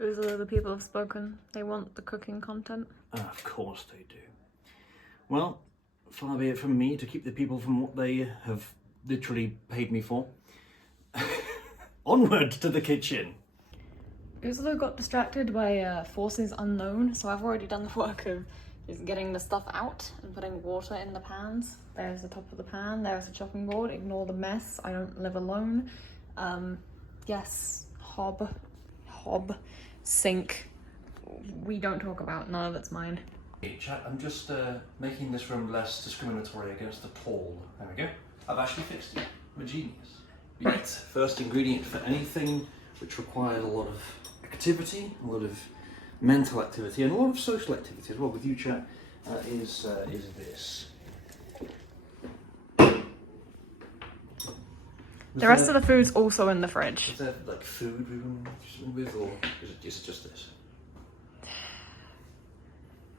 Uzalu, the people have spoken. They want the cooking content. Of course they do. Well, far be it from me to keep the people from what they have literally paid me for. Onward to the kitchen. Uzalu got distracted by forces unknown, so I've already done the work of just getting the stuff out and putting water in the pans. There's the top of the pan, there's the chopping board. Ignore the mess, I don't live alone. Yes, hob, sink. We don't talk about, none of it's mine. Hey chat, I'm just making this room less discriminatory against the tall. There we go. I've actually fixed it. I'm a genius. Right, first ingredient for anything which required a lot of activity, a lot of mental activity, and a lot of social activity as well with you chat, is this. The rest of the food's also in the fridge. Is there like food we can with, or is it just this?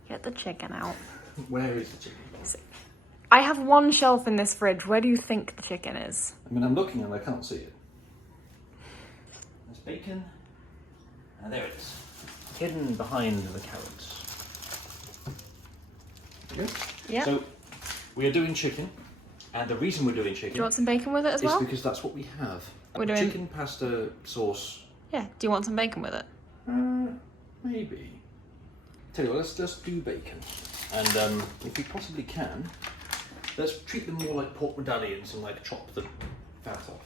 Get the chicken out. Where is the chicken? I have one shelf in this fridge. Where do you think the chicken is? I mean, I'm looking and I can't see it. There's bacon. And there it is. Hidden behind the carrots. Okay. Yeah. So, we are doing chicken. And the reason we're doing chicken... Do you want some bacon with it as well? Is because that's what we have. We're doing... Chicken pasta sauce. Yeah. Do you want some bacon with it? Maybe. Tell you what, let's do bacon. And if we possibly can, let's treat them more like pork medallions and like chop the fat off.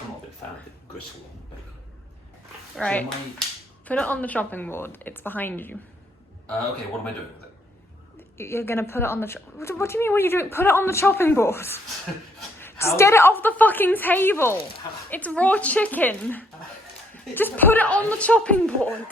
I'm not a big fan of the gristle on bacon. Right. So Put it on the chopping board. It's behind you. okay, what am I doing with it? You're gonna put it on the what do you mean, what are you doing? Put it on the chopping board. How... Just get it off the fucking table. It's raw chicken. Just put it on the chopping board.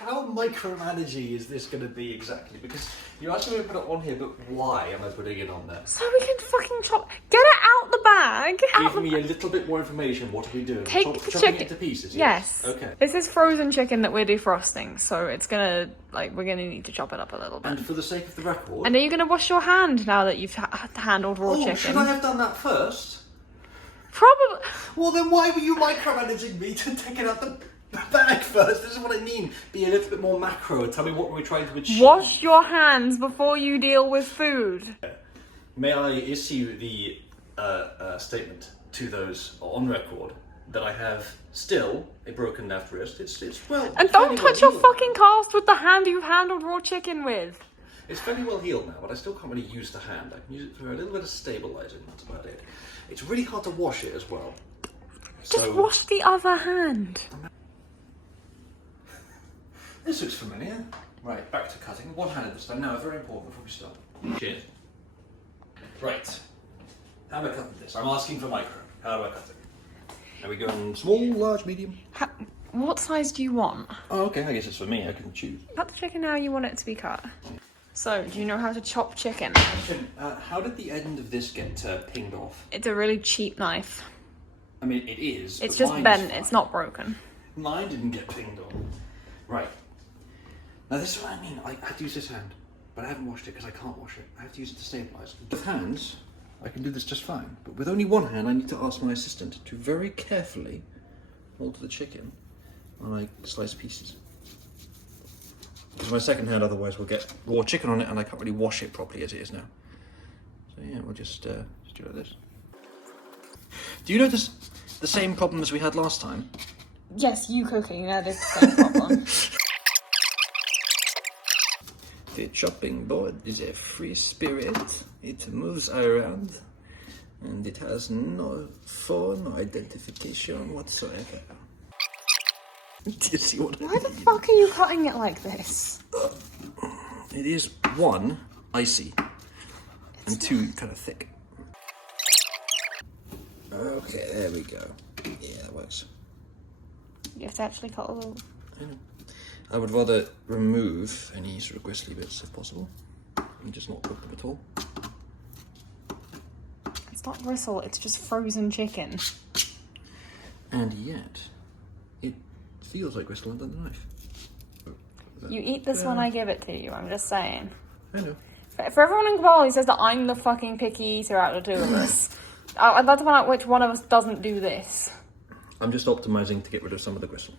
How micromanagey is this going to be exactly? Because you're asking me to put it on here, but why am I putting it on there? So we can fucking chop. Get it out the bag. Give me a little bit more information. What are we doing? Take the chopping chicken it into pieces. Yes. Okay. This is frozen chicken that we're defrosting, so it's gonna we're gonna need to chop it up a little bit. And for the sake of the record. And are you gonna wash your hand now that you've handled raw chicken? Should I have done that first? Probably. Well, then why were you micromanaging me to take it out the bag first? This is what I mean. Be a little bit more macro and tell me what we're trying to achieve. Wash your hands before you deal with food. May I issue the statement to those on record that I have still a broken left wrist. It's well. And don't touch your fucking cast with the hand you've handled raw chicken with. It's fairly well healed now, but I still can't really use the hand. I can use it for a little bit of stabilising. That's about it. It's really hard to wash it as well. Just wash the other hand. This looks familiar. Right, back to cutting. One-handed this time. Now, very important before we start. Cheers. Right. How am I cutting this? I'm asking for micro. How do I cut it? Are we going small, large, medium? What size do you want? Oh, okay. I guess it's for me. I can choose. Cut the chicken how you want it to be cut. So, do you know how to chop chicken? How did the end of this get pinged off? It's a really cheap knife. I mean, it is. It's just bent. It's not broken. Mine didn't get pinged off. Right. Now this is what I mean. I had to use this hand, but I haven't washed it because I can't wash it. I have to use it to stabilise. With hands, I can do this just fine. But with only one hand, I need to ask my assistant to very carefully hold the chicken while I slice pieces. Because my second hand otherwise will get raw chicken on it and I can't really wash it properly as it is now. So yeah, we'll just do it like this. Do you notice the same problem as we had last time? Yes, you cooking, that is the same problem. The chopping board is a free spirit. It moves around and it has no form or identification whatsoever. Do you see what I mean? Why the fuck are you cutting it like this? It is one, icy, and two, kind of thick. Okay, there we go. Yeah, that works. You have to actually cut a little. I know. I would rather remove any sort of gristly bits if possible, and just not cook them at all. It's not gristle, it's just frozen chicken. And yet, it feels like gristle under the knife. You eat this when I give it to you, I'm just saying. I know. For everyone in Kabul who says that I'm the fucking picky eater out of the two of us, I'd like to find out which one of us doesn't do this. I'm just optimizing to get rid of some of the gristle.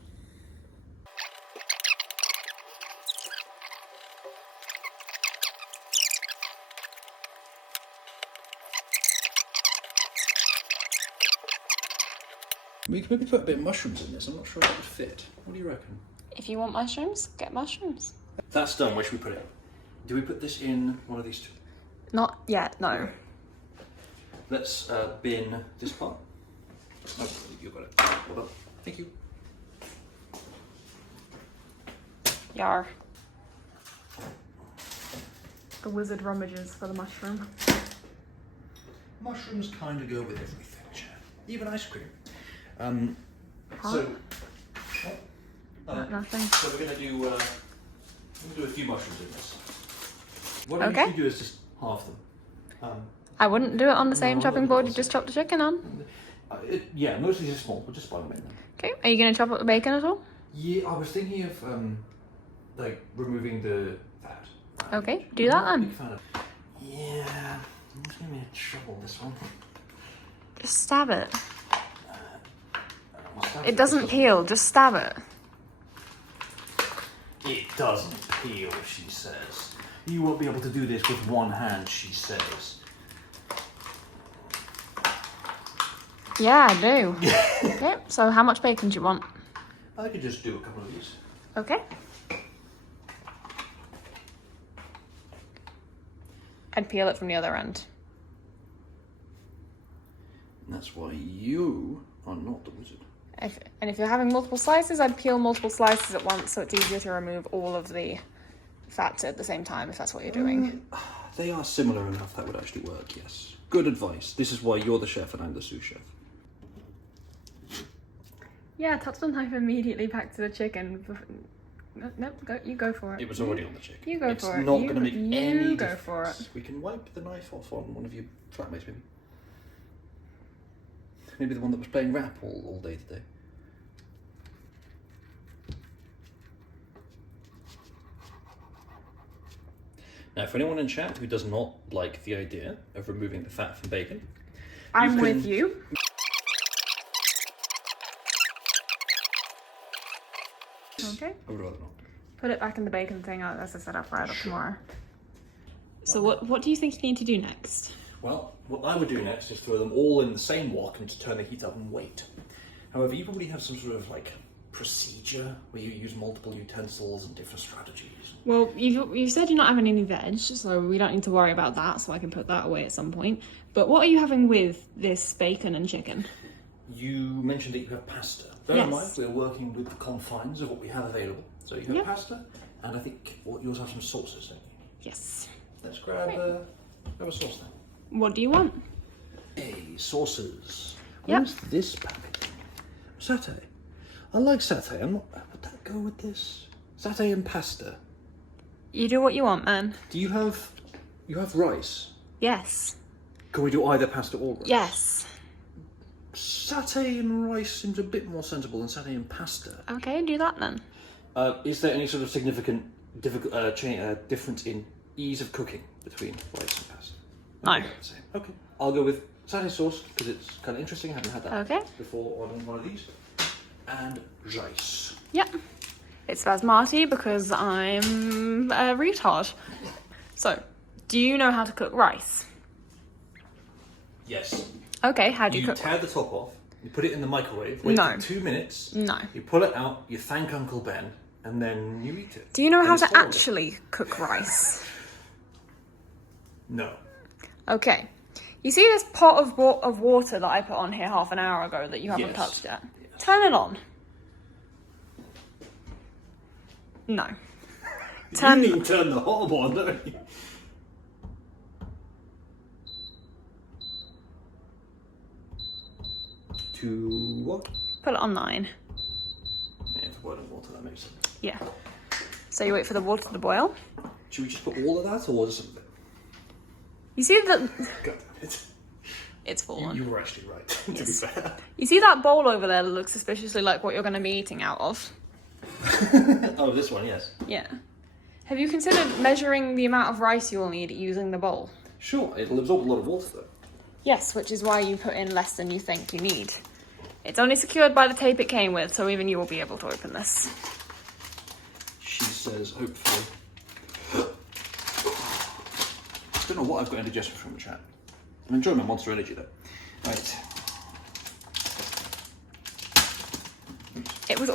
We could maybe put a bit of mushrooms in this. I'm not sure if that would fit. What do you reckon? If you want mushrooms, get mushrooms. That's done. Where should we put it? Do we put this in one of these two? Not yet, no. Okay. Let's bin this part. Oh, you got it. Well done. Thank you. Yar. The wizard rummages for the mushroom. Mushrooms kind of go with everything, Chad. Even ice cream. Huh? So, Nothing. So we're gonna do a few mushrooms in this. What Okay. we do is just half them. I wouldn't do it on the same No, chopping not board you because- just chopped the chicken on. Yeah, most of these are small. We'll just buy them in them. Okay, are you going to chop up the bacon at all? Yeah, I was thinking of like removing the fat. Okay, do that I'm not a then. big fan of. Yeah, it's gonna be a trouble this one. Just stab it. We'll stab It doesn't peel, just stab it. It doesn't peel, she says. You won't be able to do this with one hand, she says. Yeah, I do. Yep, so how much bacon do you want? I could just do a couple of these. Okay. I'd peel it from the other end. And that's why you are not the wizard. And if you're having multiple slices, I'd peel multiple slices at once so it's easier to remove all of the fat at the same time if that's what you're doing. They are similar enough that would actually work, yes. Good advice. This is why you're the chef and I'm the sous chef. Yeah, touch the knife immediately back to the chicken. No, you go for it. It was already on the chicken. You go it's for it. not going to make any go difference. for it. We can wipe the knife off on one of your flatmates, maybe. Maybe the one that was playing rap all day today. Now, for anyone in chat who does not like the idea of removing the fat from bacon, I'm with you. Okay. I would rather not. Put it back in the bacon thing as I set up right up tomorrow. So what do you think you need to do next? Well, what I would do next is throw them all in the same wok and to turn the heat up and wait. However, you probably have some sort of like procedure where you use multiple utensils and different strategies. Well, you said you're not having any veg, so we don't need to worry about that, so I can put that away at some point. But what are you having with this bacon and chicken? You mentioned that you have pasta. Bear in mind, we're working with the confines of what we have available. So you have pasta, and I think you also have some sauces, don't you? Yes. Let's grab a sauce then. What do you want? Sauces. Yep. What's this packet? Satay. I like satay. Would that go with this? Satay and pasta. You do what you want, man. Do you have rice? Yes. Can we do either pasta or rice? Yes. Satay and rice seems a bit more sensible than satay and pasta. Okay, do that then. Is there any sort of significant difference in ease of cooking between rice and pasta? No. Okay, I'll go with satay sauce because it's kind of interesting. I haven't had that before on one of these. And rice. Yep. It's basmati because I'm a retard. So, do you know how to cook rice? Yes. Okay, how do you You cook? tear the top off, you put it in the microwave, wait No. for 2 minutes, No. you pull it out, you thank Uncle Ben, and then you eat it. Do you know And how it's to horrible. actually cook rice? No. Okay. You see this pot of water that I put on here half an hour ago that you haven't Yes. touched yet? Yes. Turn it on. No. You mean turn the hob on, don't you? To what? Put it on 9. Yeah, for boiling water, that makes sense. Yeah. So you wait for the water to boil. Should we just put all of that or just some of it? You see that God damn it. it's fallen. You were actually right, to be fair. You see that bowl over there that looks suspiciously like what you're going to be eating out of? Oh, this one, yes. Yeah. Have you considered measuring the amount of rice you will need using the bowl? Sure, it'll absorb a lot of water though. Yes, which is why you put in less than you think you need. It's only secured by the tape it came with, so even you will be able to open this. She says, hopefully. I don't know what I've got indigestion from the chat. I'm enjoying my monster energy though. Right.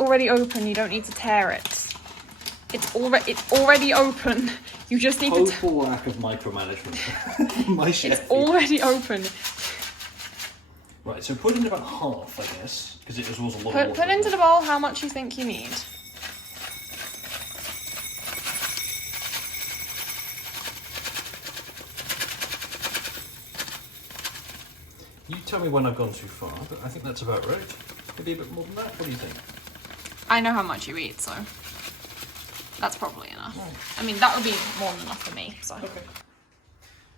already open. You don't need to tear it. It's already open. You just need to. Total lack of micromanagement. My chef. It's already open. Right, so put in about half, I guess, because it was a lot of water. Put into the bowl how much you think you need. You tell me when I've gone too far, but I think that's about right. Maybe a bit more than that. What do you think? I know how much you eat, so that's probably enough. Right. I mean, that would be more than enough for me. So. Okay.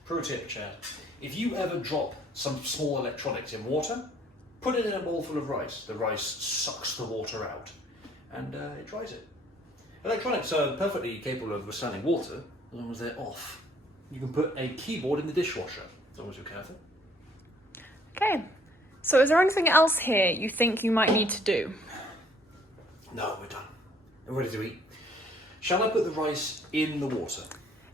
Pro tip, Chad. If you ever drop some small electronics in water, put it in a bowl full of rice. The rice sucks the water out, and it dries it. Electronics are perfectly capable of withstanding water as long as they're off. You can put a keyboard in the dishwasher as long as you're careful. Okay. So is there anything else here you think you might need to do? No, we're done. We're ready to eat. Shall I put the rice in the water?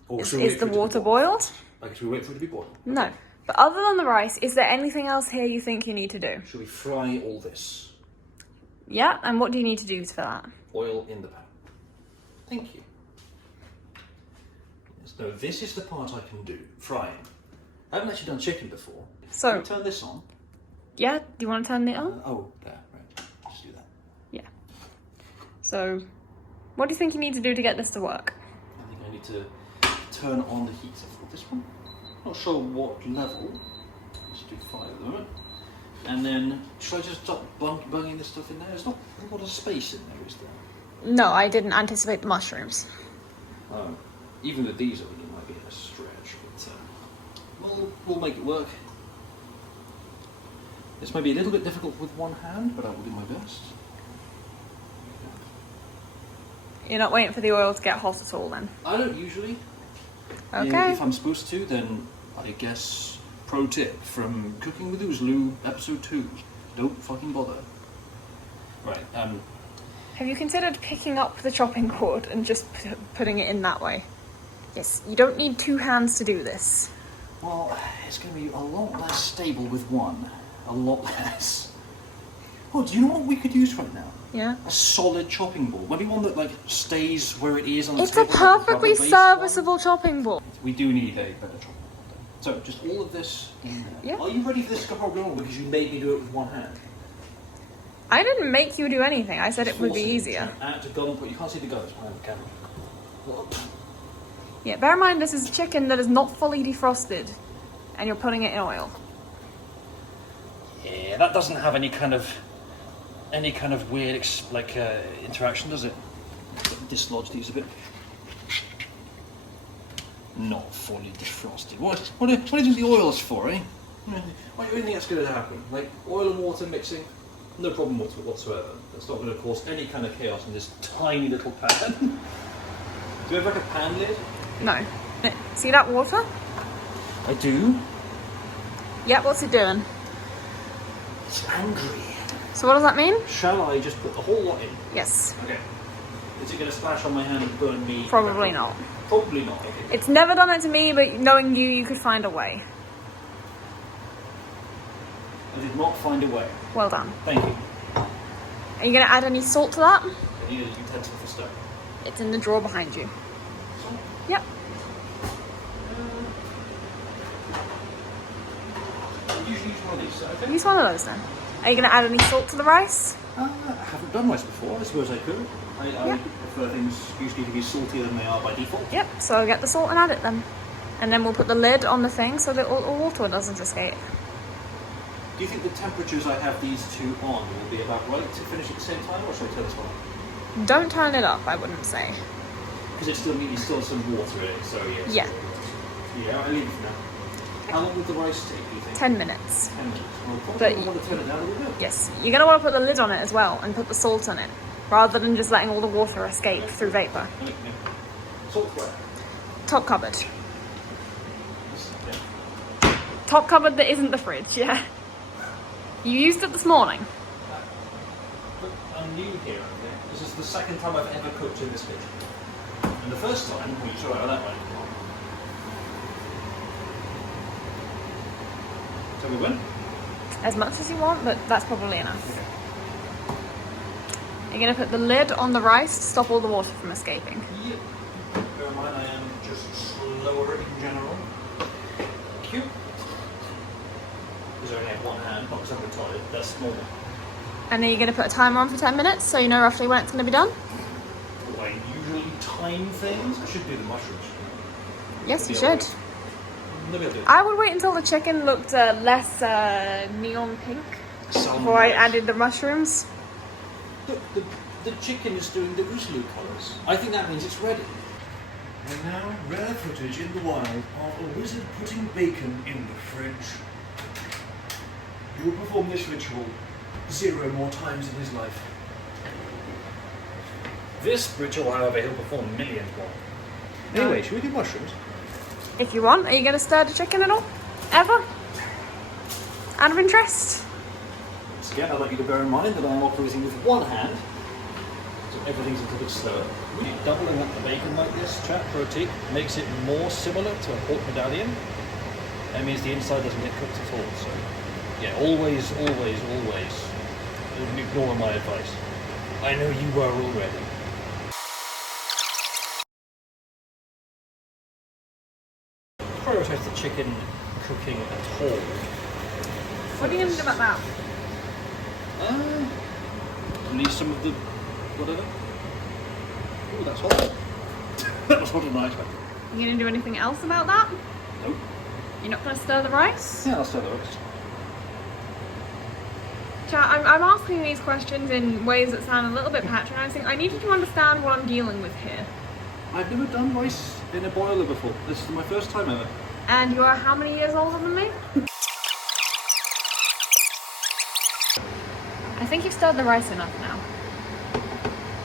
Or Is shall we wait the for it to be water boiled? boiled? Like, should we wait for it to be boiled? No. But other than the rice, is there anything else here you think you need to do? Should we fry all this? Yeah, and what do you need to do for that? Oil in the pan. Thank you. Yes, no, this is the part I can do. Frying. I haven't actually done chicken before. So, Can we turn this on? yeah, do you want to turn it on? Oh, there, right. Just do that. Yeah. So, what do you think you need to do to get this to work? I think I need to turn on the heater for this one. Not sure what level. Let's do 5 at the moment. And then, should I just start bunging this stuff in there? There's not a lot of space in there, is there? No, I didn't anticipate the mushrooms. Even with these, I think it might be a stretch, but we'll make it work. This may be a little bit difficult with one hand, but I will do my best. You're not waiting for the oil to get hot at all then? I don't usually. Okay. If I'm supposed to, then I guess pro tip from Cooking with Uzalu, episode 2. Don't fucking bother. Right, Have you considered picking up the chopping board and just putting it in that way? Yes, you don't need 2 hands to do this. well, it's going to be a lot less stable with one. A lot less. Oh, do you know what we could use right now? Yeah? A solid chopping board. Maybe one that like stays where it is on the It's a table. like a perfectly rubber-based serviceable chopping board. one. We do need a better chopping board. So just all of this in there. Yeah. Are you ready for this to go wrong because you made me do it with one hand? I didn't make you do anything. I said it would be Forcing easier. you out to gun, but you can't see the guns behind the camera. Yeah, bear in mind this is chicken that is not fully defrosted and you're putting it in oil. Yeah, that doesn't have any kind of weird interaction, does it? Dislodge these a bit. Not fully defrosted. What do you think the oil's for, eh? Why do you think that's going to happen? Like oil and water mixing, no problem whatsoever. That's not going to cause any kind of chaos in this tiny little pan. Do you have like a pan lid? No. See that water? I do. Yeah, what's it doing? It's angry. So what does that mean? Shall I just put the whole lot in? Yes. Okay. Is it going to splash on my hand and burn me? Probably not. Probably not. Okay. It's never done it to me, but knowing you, you could find a way. I did not find a way. Well done. Thank you. Are you going to add any salt to that? I need a utensil for stir. It's in the drawer behind you. Yep. I usually use one of these, okay? Use one of those then. Are you going to add any salt to the rice? I haven't done rice before. I suppose I could. I prefer things usually to be saltier than they are by default. Yep, so I'll get the salt and add it then. And then we'll put the lid on the thing so that all water doesn't escape. Do you think the temperatures I have these two on will be about right to finish at the same time, or should I turn this one on? Don't turn it up, I wouldn't say. Because it's still some water in it, so yes. Yeah. Yeah, I'll leave it for now. How long would the rice take, do you think? 10 minutes. 10 minutes. Well, But probably want to turn it down a little bit. Yes, you're going to want to put the lid on it as well and put the salt on it, rather than just letting all the water escape through vapour. Okay. Salt where? Top cupboard. Yeah. Top cupboard that isn't the fridge, yeah. You used it this morning. But I'm new here, okay? This is the second time I've ever cooked in this kitchen. And the first time, we saw it that way. Tell me when? As much as you want, but that's probably enough. Okay. You're gonna put the lid on the rice to stop all the water from escaping. Yep. Bear in mind, I am just slower in general. Cute. Because I only have one hand, not because I'm retired. That's small. And then you're gonna put a timer on for 10 minutes so you know roughly when it's gonna be done. Do I usually time things? I should do the mushrooms. Yes, you should. Maybe I'll do it. I would wait until the chicken looked less neon pink before I added the mushrooms. The chicken is doing the Uzalu colours. I think that means it's ready. And now, rare footage in the wild of a wizard putting bacon in the fridge. He will perform this ritual 0 more times in his life. This ritual, however, he'll perform millions more. Anyway, should we do mushrooms? If you want, are you going to stir the chicken at all? Ever? Out of interest? Once again, I'd like you to bear in mind that I am operating with one hand, so everything's a little bit slower. Really doubling up the bacon like this, chat protein, makes it more similar to a pork medallion. That means the inside doesn't get cooked at all. So, yeah, always ignore my advice. I know you were already. Prioritize the chicken cooking at all. What are you going to do about that? Release some of the whatever. Oh, that's hot. That was hotter than I expected. You going to do anything else about that? Nope. You're not going to stir the rice? Yeah, I'll stir the rice. Chat, I'm asking these questions in ways that sound a little bit patronising. I need you to understand what I'm dealing with here. I've never done rice in a boiler before. This is my first time ever. And you are how many years older than me? I think you've stirred the rice enough now.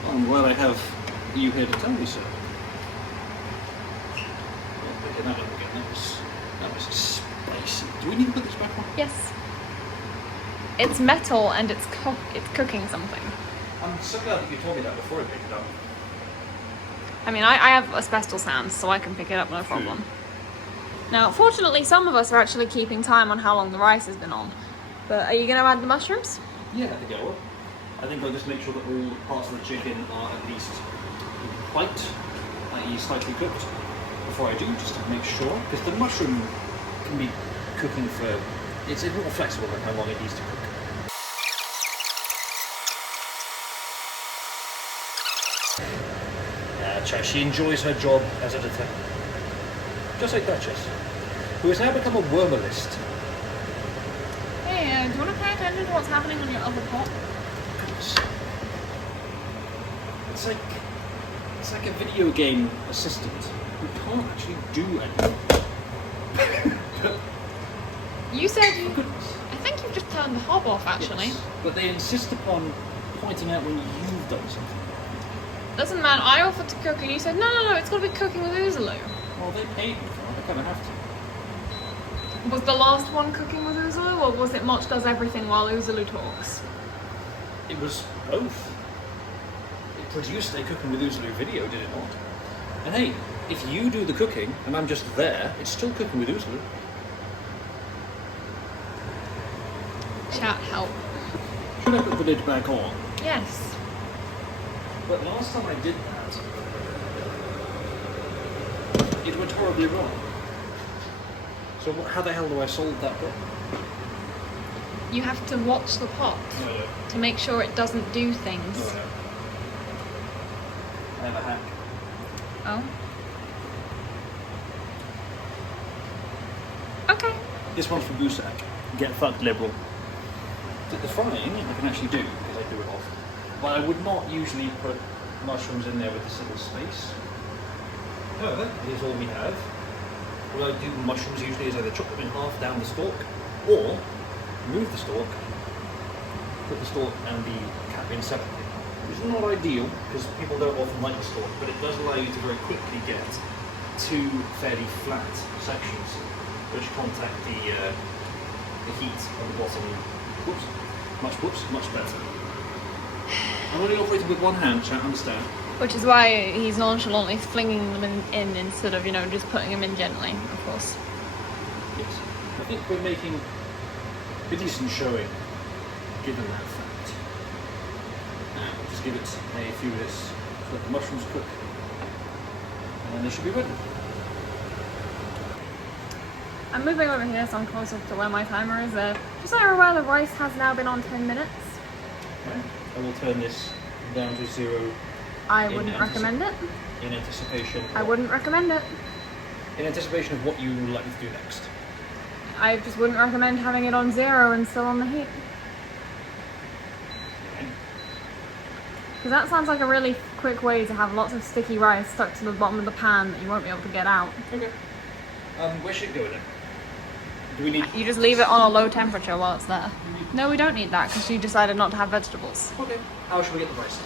I'm glad I have you here to tell me so. That was spicy. Do we need to put this back on? Yes. It's metal and it's cooking something. I'm so glad that you told me that before I picked it up. I mean, I have asbestos hands, so I can pick it up no problem. Now, fortunately, some of us are actually keeping time on how long the rice has been on. But are you going to add the mushrooms? Yeah, I think I will. I think I'll just make sure that all parts of the chicken are at least white, i.e. slightly cooked, before I do, just to make sure. Because the mushroom can be cooking for... It's more flexible than how long it needs to cook. She enjoys her job as a detective. Just like Duchess, who has now become a wormalist. Hey, do you want to pay attention to what's happening on your other pot? Goodness. It's like a video game assistant who can't actually do anything. You said you... Goodness. I think you've just turned the hob off, actually. Yes, but they insist upon pointing out when you've done something. Listen, man, I offered to cook and you said, no, it's got to be cooking with Uzalu. Well, they paid me for it. They kind of have to. Was the last one cooking with Uzalu, or was it Motch does everything while Uzalu talks? It was both. It produced a cooking with Uzalu video, did it not? And hey, if you do the cooking and I'm just there, it's still cooking with Uzalu. Chat, help. Should I put the lid back on? Yes. But last time I did that, it went horribly wrong. So how the hell do I solve that problem? You have to watch the pot to make sure it doesn't do things. No. I have a hack. Oh. Okay. This one's from Busak. Get fucked, liberal. The frying I can actually do because I do it often. But I would not usually put mushrooms in there with a single space. However, it is all we have. What I do with mushrooms usually is either chop them in half down the stalk, or remove the stalk, put the stalk and the cap in separately. Which is not ideal, because people don't often like the stalk, but it does allow you to very quickly get two fairly flat sections, which contact the heat of the bottom. Much better. I'm only operating with one hand, chat, understand? Which is why he's nonchalantly flinging them in instead of, just putting them in gently, of course. Yes. I think we're making a decent showing, given that fact. Now just give it a few minutes to let the mushrooms cook, and then they should be ready. I'm moving over here so I'm closer to where my timer is. Just so you're aware, the rice has now been on 10 minutes. Right. I will turn this down to 0. I wouldn't recommend it. In anticipation. I wouldn't recommend it. In anticipation of what you would like me to do next. I just wouldn't recommend having it on 0 and still on the heat. Okay. Because that sounds like a really quick way to have lots of sticky rice stuck to the bottom of the pan that you won't be able to get out. Okay. Where should it go then? Do we need... You just leave it on a low temperature while it's there. No, we don't need that because you decided not to have vegetables. Okay. How should we get the rice?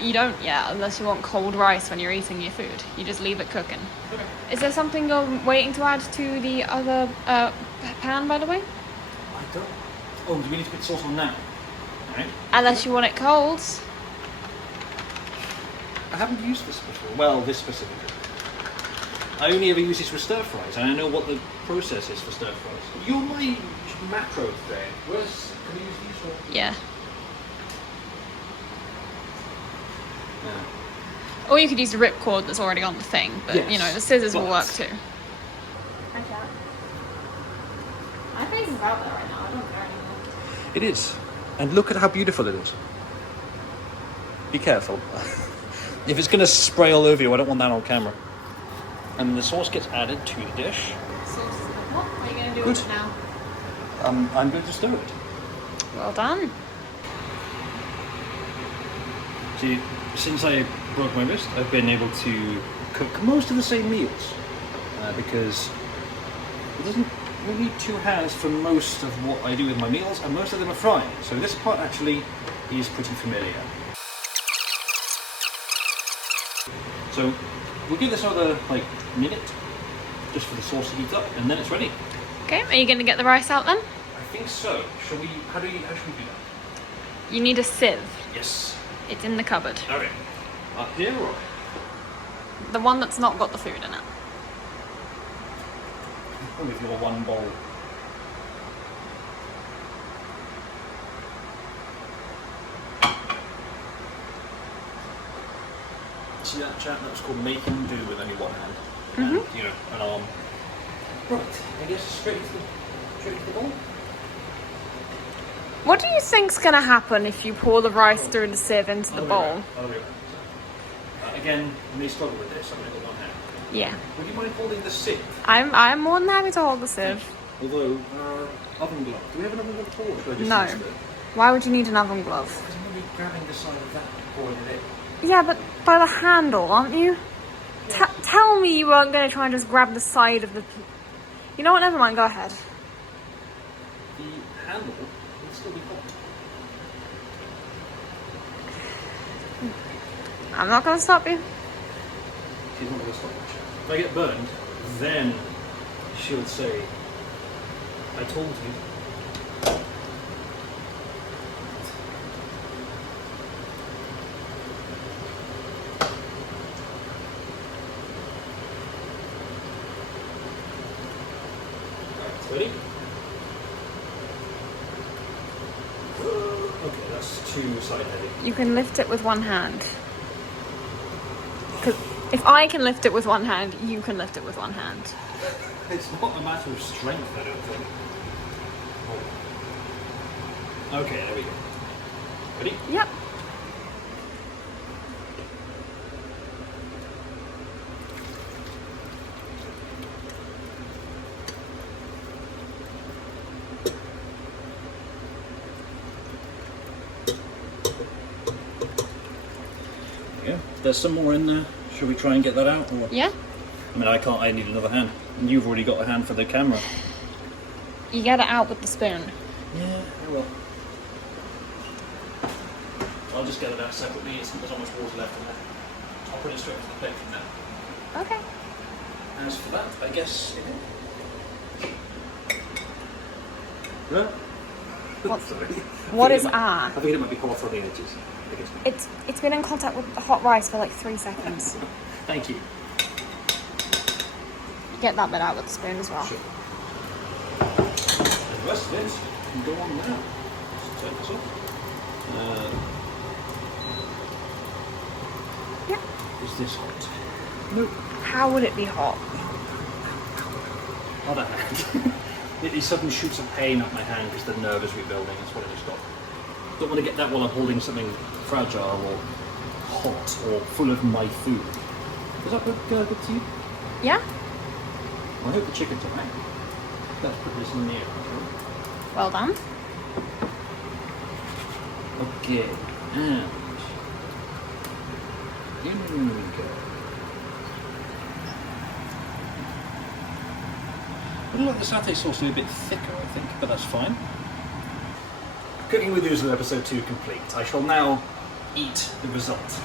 You don't yet, unless you want cold rice when you're eating your food. You just leave it cooking. Okay. Is there something you're waiting to add to the other pan, by the way? I don't... Oh, do we need to put sauce on now? Alright. Unless you want it cold. I haven't used this before. Well, this specifically. I only ever use this for stir fries, and I know what the process is for stir fries. You're my macro today. Can we use these or? Yeah. Yeah. Or you could use the ripcord that's already on the thing, but Yes, you know, the scissors will but- work too. Hi, Cat. My face is out there right now, I don't care anymore. It is. And look at how beautiful it is. Be careful. If it's going to spray all over you, I don't want that on camera. And the sauce gets added to the dish. What are you going to do Good. with it now? I'm going to stir it. Well done. See, since I broke my wrist, I've been able to cook most of the same meals. Because it doesn't... You need 2 hands for most of what I do with my meals, and most of them are frying. So this part actually is pretty familiar. So we'll give this another minute, just for the sauce to heat up, and then it's ready. Okay, are you going to get the rice out then? I think so. Shall we? How should we do that? You need a sieve. Yes. It's in the cupboard. Okay. Up here or? The one that's not got the food in it. Only with your one bowl. See that chat? That was called making do with only one hand. And, an arm. Right, I guess straight to the bowl. What do you think's going to happen if you pour the rice through the sieve into the bowl? Again, you may struggle with this. I'm going to go on hand. Yeah. Would you mind holding the sieve? I'm more than happy to hold the sieve. Although, oven glove. Do we have an oven glove at all? Or should I just No. use the... Why would you need an oven glove? Because I'm going to be grabbing the side of that and pouring it in. Yeah, but by the handle, aren't you? Tell me you weren't going to try and just grab the side of the... You know what, never mind, go ahead. The handle will still be hot. I'm not going to stop you. She's not going to stop much. If I get burned, then she'll say, I told you. Ready? Okay, that's too side-headed. You can lift it with one hand. Because if I can lift it with one hand, you can lift it with one hand. It's not a matter of strength, I don't think. Oh. Okay, there we go. Ready? Yep. Yeah, there's some more in there. Should we try and get that out? Or? Yeah? I mean, I can't, I need another hand. And you've already got a hand for the camera. You get it out with the spoon. Yeah, I will. I'll just get it out separately. There's not much water left in there. I'll put it straight into the plate from now. Okay. As for that, I guess... No? What- Sorry. What is I think it might be hot on the edges. It's been in contact with the hot rice for like 3 seconds. Thank you. Get that bit out with the spoon as well. Sure. And the rest of it can go on now. Just turn this off. Is this hot? Nope. How would it be hot? Other hand. It suddenly shoots of pain up my hand because the nerve is rebuilding. That's what I just got. Don't want to get that while I'm holding something fragile or hot or full of my food. Does that look good to you? Yeah. Well, I hope the chicken's alright. Let's put this in the air. Well done. Okay, and in we go. Well, look, the satay sauce is a bit thicker, I think, but that's fine. Cooking with Uzalu episode 2 complete. I shall now eat the result.